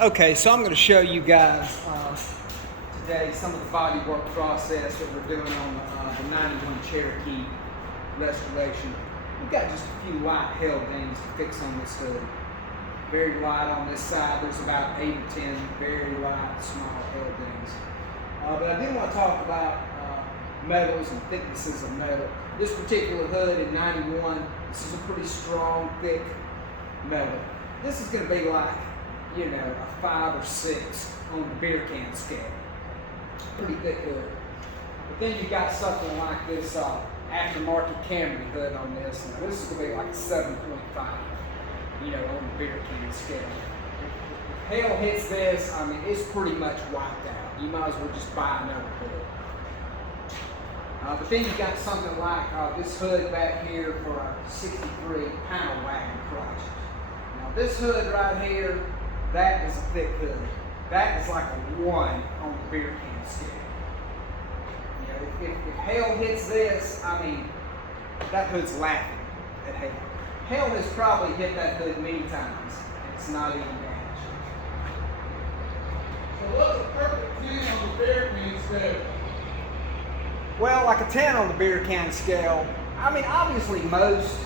Okay, so I'm going to show you guys today some of the bodywork process that we're doing on the 91 Cherokee restoration. We've got just a few light held dings to fix on this hood. Very light on this side. There's about 8 or 10 very light, small held dings. But I do want to talk about metals and thicknesses of metal. This particular hood in 91, this is a pretty strong, thick metal. This is going to be like, you know, a 5 or 6 on the beer can scale. Pretty thick hood. But then you've got something like this aftermarket Camry hood on this. Now this is going to be like a 7.5, you know, on the beer can scale. If hail hits this, I mean, it's pretty much wiped out. You might as well just buy another hood. But then you've got something like this hood back here for a 63 panel wagon project. Now this hood right here, that is a thick hood. That is like a 1 on the beer can scale. You know, if hail hits this, I mean, that hood's laughing at hail. Hail has probably hit that hood many times, and it's not even damaged. So what's a perfect 10 on the beer can scale? Well, like a 10 on the beer can scale, I mean, obviously most,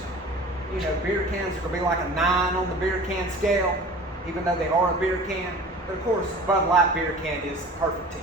you know, beer cans are going to be like a 9 on the beer can scale, even though they are a beer can. But of course, Bud Light beer can is the perfect 10.